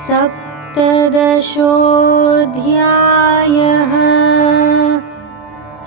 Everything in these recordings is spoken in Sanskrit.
सप्तदशोऽध्यायः।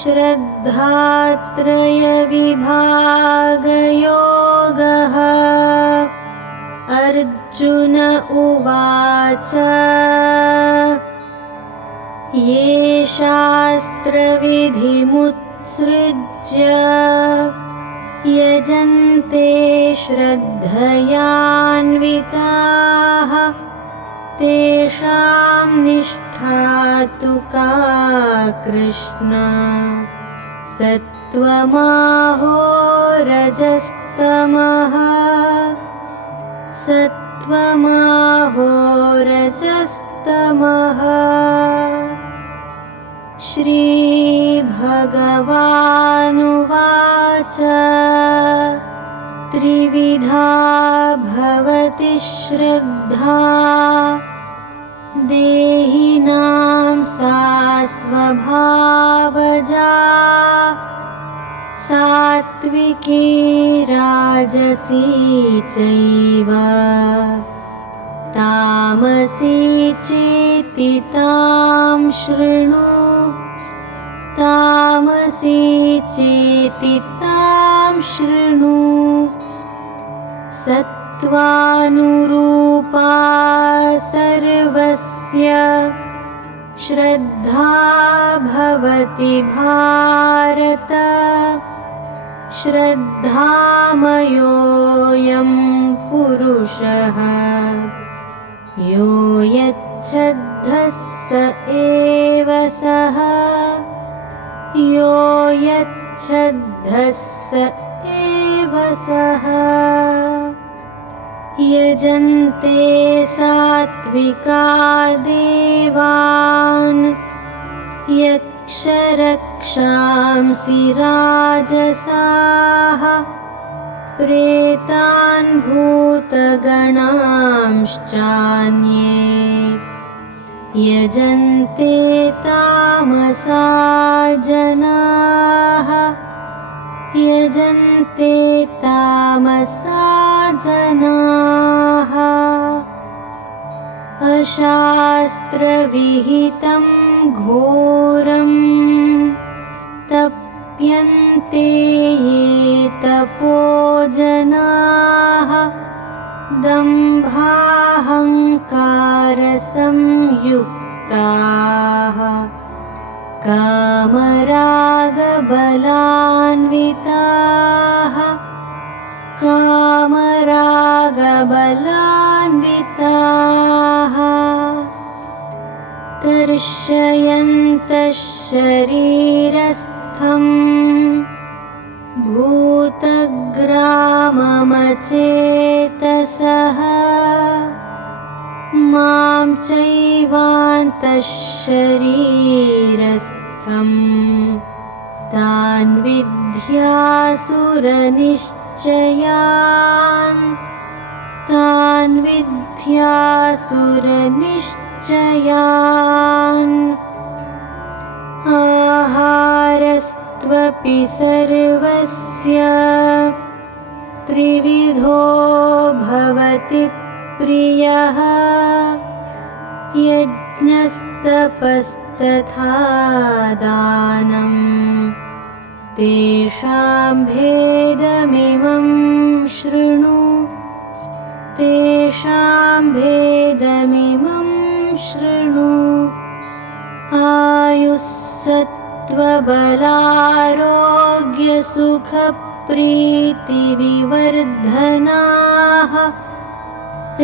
श्रद्धात्रयविभागयोगः। अर्जुन उवाच ये शास्त्रविधिमुत्सृज्य यजन्ते श्रद्धयान्विताः तेषां निष्ठा तु का कृष्ण। सत्त्वमाहो रजस्तमः सत्त्वमाहो रजस्तमः। श्रीभगवानुवाच त्रिविधा भवति श्रद्धा देहिनां सा स्वभावजा सात्विकी राजसी चैव तामसी चेति तां शृणु तामसी चेति तां शृणु। सत्त्वानुरूपा सर्वस्य श्रद्धा भवति भारत। श्रद्धामयोऽयं पुरुषः यो यच्छ्रद्धः स एव सः यो यच्छ्रद्धः स एव सः। यजन्ते सात्विका देवान् यक्षरक्षांसि राजसाः प्रेतान् भूतगणांश्चान्ये यजन्ते तामसा जनाः यजन्ते तामसा जनाः। अशास्त्रविहितं घोरं तप्यन्ते ये तपो जनाः दम्भाहङ्कारसंयुक्ताः कामरागबलान्विताः कामरागबलान्विताः। कर्षयन्तः शरीरस्थं भूतग्राममचेतसः मां चैवान्तः शरीरस्थं तान् विद्यासुरनिश्चयान् तान् विद्यासुरनिश्चयान्। आहारस्त्वपि सर्वस्य त्रिविधो भवति प्रियः यज्ञस्तपस्तथा दानं तेषां भेदमिमं शृणु तेषां भेदमिमं शृणु। आयुस्सत्त्वबलारोग्यसुखप्रीतिविवर्धनाः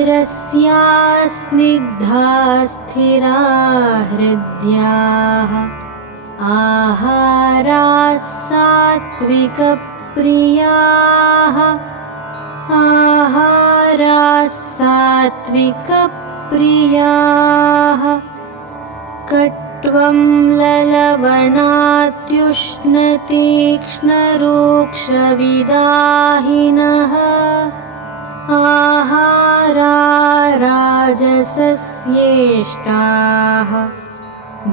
रस्या स्निग्धा स्थिरा हृद्याः आहाराः सात्विकप्रियाः आहाराः सात्विकप्रियाः। कट्वं ललवणात्युष्णतीक्ष्णरूक्षविदाहिनः आहारा राजसस्येष्टाः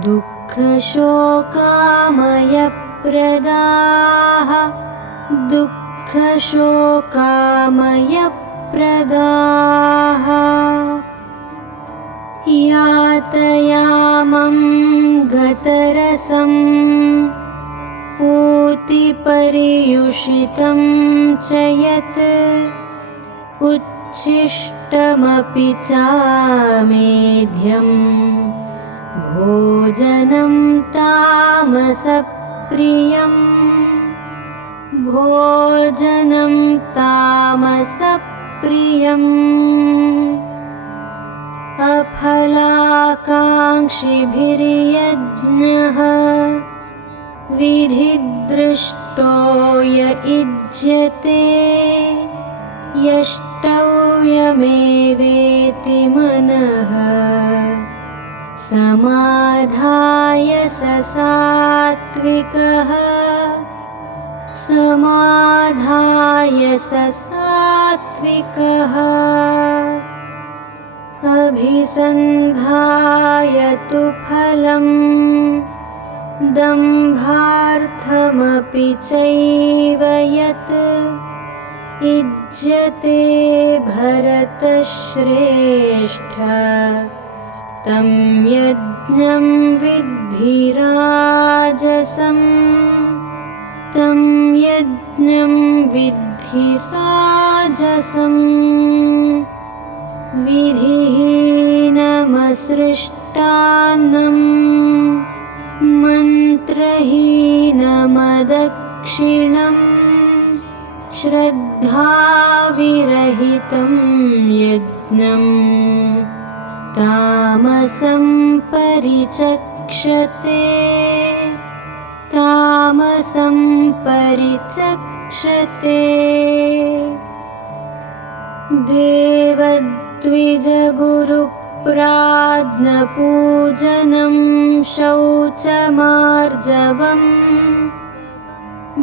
दुःखशोकामयप्रदाः दुःखशोकामयप्रदाः। आतयामं गतरसं पूतिपर्युषितं च यत् उच्छिष्टमपि चामेध्यं भोजनं तामसप्रियम् भोजनं तामसप्रियम् अफलाकाङ्क्षिभिर्यज्ञः विधिदृष्टो य युज्यते यष्टव्यमेवेति मनः समाधाय स सात्विकः समाधाय स सात्विकः अभिसन्धाय तु फलम् दम्भार्थमपि चैव यत् युज्यते भरतश्रेष्ठ तं यज्ञं विद्धि राजसम् तं यज्ञं विद्धि राजसम् विधिहीनमसृष्टान्नम् मन्त्रहीनमदक्षिणम् श्रद्धाविरहितं यज्ञं तामसं परिचक्षते तामसं परिचक्षते देवद्विजगुरुप्राज्ञपूजनं शौचमार्जवम्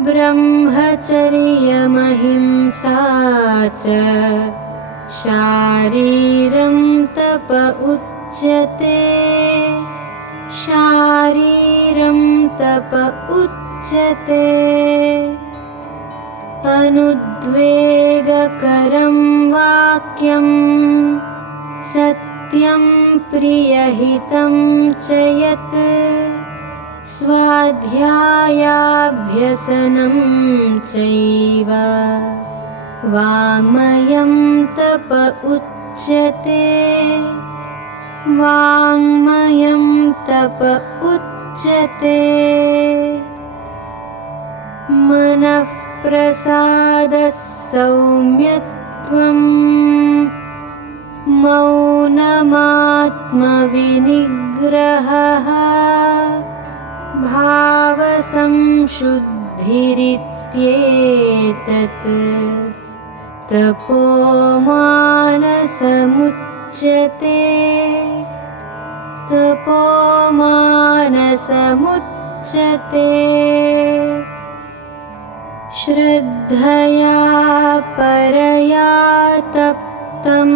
ब्रह्मचर्यमहिंसा च शारीरं तप उच्यते शारीरं तप उच्यते अनुद्वेगकरं वाक्यं सत्यं प्रियहितं च यत् स्वाध्यायाभ्यसनं चैव वाङ्मयं तप उच्यते वाङ्मयं तप उच्यते मनः प्रसादः सौम्यत्वं मौनमात्मविनिग्रहः भावसंशुद्धिरित्येतत् तपोमानसमुच्यते तपोमानसमुच्यते श्रद्धया परया तप्तं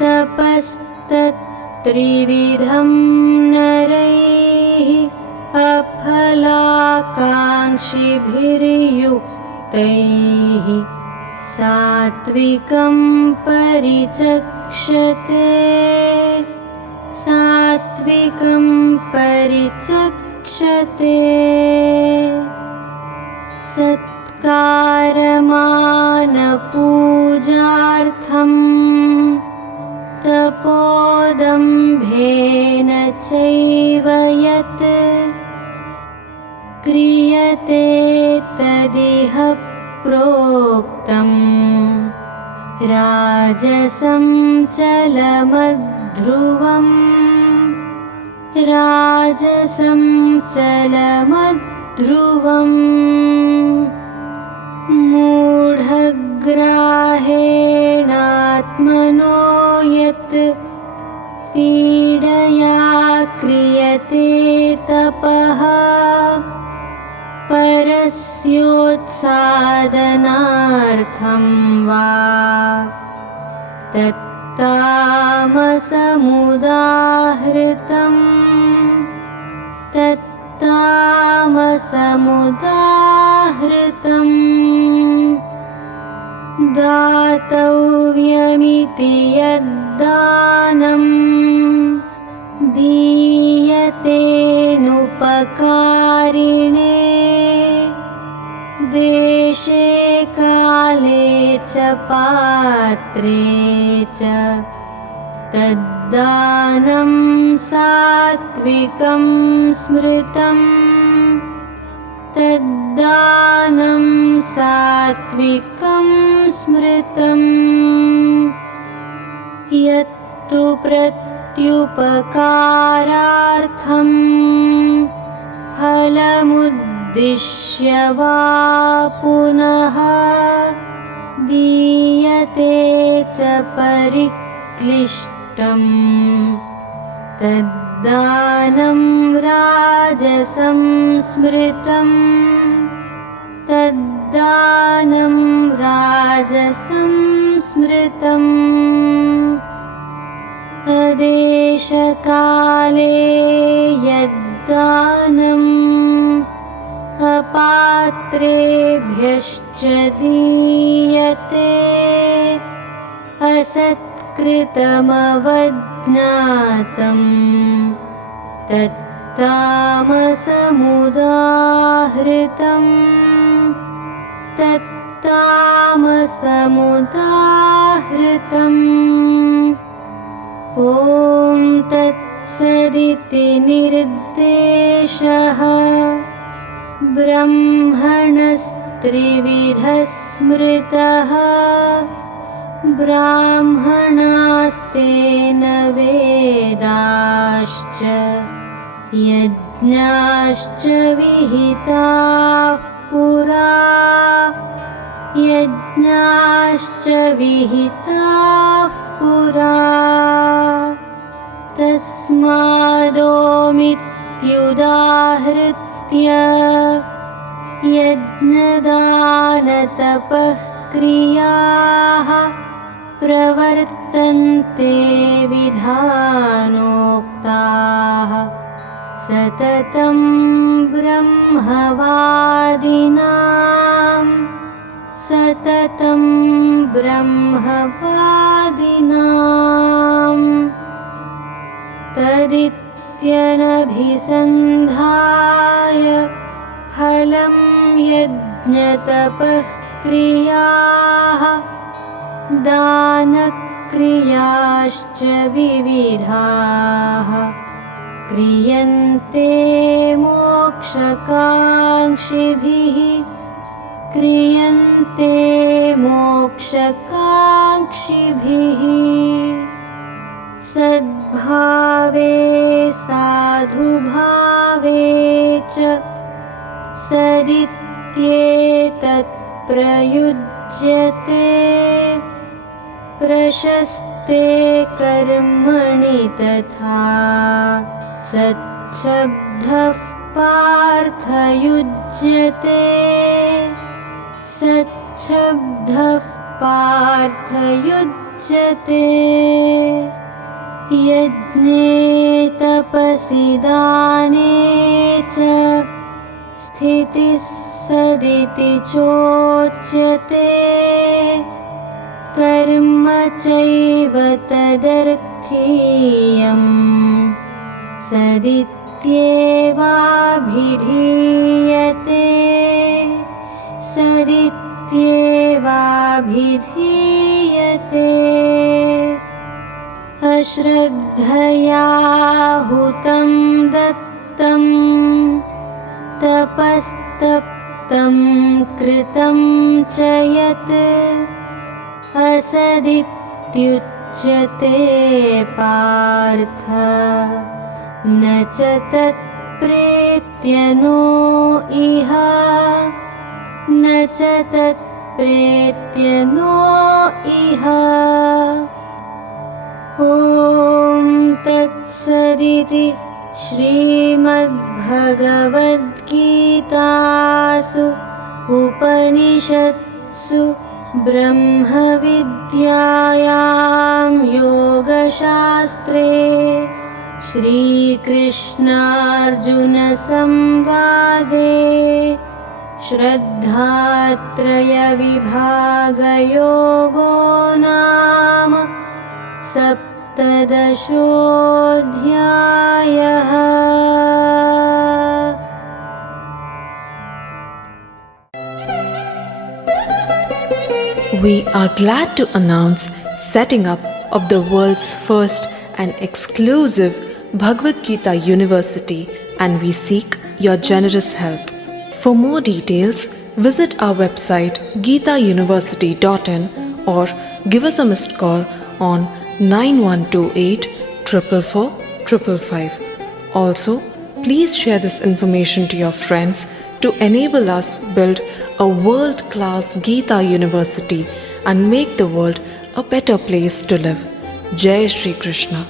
तपस्तत्त्रिविधं नरैः अफलाकाङ्क्षिभिर्युक्तैः सात्विकं परिचक्षते सात्विकं परिचक्षते सत्कारमानपूजार्थं तपोदम्भेन चैव यत् क्रियते तदिह प्रोक्तं राजसं चलमध्रुवम् राजसं चलमध्रुवम् मूढग्राहेणात्मनो यत् पीडया क्रियते तपः परस्योत्सादनार्थं वा तत्तामसमुदाहृतम् तत्तामसमुदाहृतम् दातव्यमिति यद्दानम् दीयतेऽनुपकारिणे देशे काले च पात्रे च तद्दानं सात्विकं स्मृतम् तद्दानं सात्विकं स्मृतम् यत्तु प्रत्युपकारार्थं फलमुद्दिश्य वा पुनः दीयते च परिक्लिष्टम् तद्दानं राजसं स्मृतम् तद्दानं राजसं स्मृतम् अदेशकाले यद्दानम् अपात्रेभ्यश्च दीयते असत्कृतमवज्ञातं तत्तामसमुदाहृतम् तत्तामसमुदाहृतम् ॐ तत्सदिति निर्देशः ब्रह्मणस्त्रिविधः स्मृतः ब्राह्मणास्तेन वेदाश्च यज्ञाश्च विहिताः पुरा यज्ञाश्च विहिताः पुरा तस्मादोमित्युदाहृत्य यज्ञदानतपः क्रियाः प्रवर्तन्ते विधानोक्ताः सततं ब्रह्मवादिनां सततं ब्रह्मवादिनां तदित्यनभिसन्धाय फलं यज्ञतपः क्रियाः दानक्रियाश्च विविधाः क्रियन्ते मोक्षकाङ्क्षिभिः क्रियन्ते मोक्षकाङ्क्षिभिः सद्भावे साधुभावे च सदित्येतत् प्रयुज्यते प्रशस्ते कर्मणि तथा सच्छब्दः पार्थयुज्यते सच्छब्दः पार्थयुज्यते यज्ञे तपसि दाने च स्थितिः सदिति चोच्यते कर्म चैव तदर्थीयम् सदित्येवाभिधीयते सदित्येवाभिधीयते अश्रद्धया हुतं दत्तं तपस्तप्तं कृतं च यत् असदित्युच्यते पार्थ न च तत्प्रेत्य नो इह न च तत्प्रेत्य नो इह ॐ तत्सदिति श्रीमद्भगवद्गीतासु उपनिषत्सु ब्रह्मविद्यायां योगशास्त्रे श्रीकृष्णार्जुनसंवादे श्रद्धात्रयविभागयोगो नाम सप्तदशोऽध्यायः। We are glad to announce setting up of the world's first and exclusive Bhagavad Gita University, and we seek your generous help. For more details, visit our website geetauniversity.in or give us a missed call on 9128 444 555. Also, please share this information to your friends to enable us build a world-class Gita University and make the world a better place to live. Jai Shri Krishna.